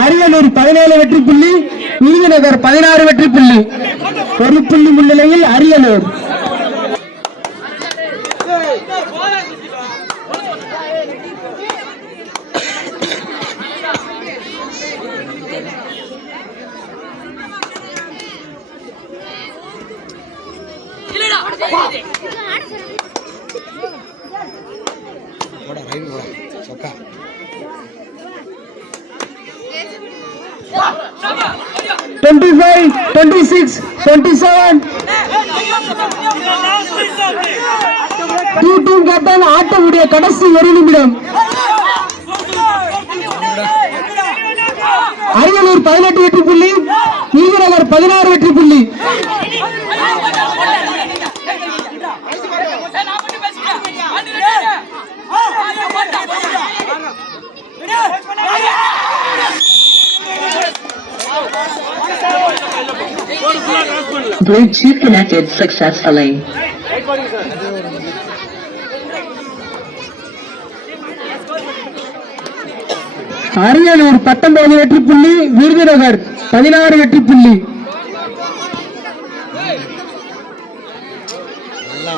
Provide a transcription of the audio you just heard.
அரியலூர் பதினேழு வெற்றி புள்ளி விருதுநகர் பதினாறு வெற்றி புள்ளி. ஒரு புள்ளி முன்னிலையில் Ariyalur. Twenty five twenty six twenty seven two team captain ஆட்டமுடைய கடைசி ஒரு நிமிடம். அரியலூர் பதினெட்டு வெற்றி புள்ளி விருதுநகர் பதினாறு வெற்றி புள்ளி. Group 2 connected successfully. அரியலூர் பத்தொன்பது வெற்றி புள்ளி விருதுநகர் பதினாறு வெற்றி புள்ளி நல்லா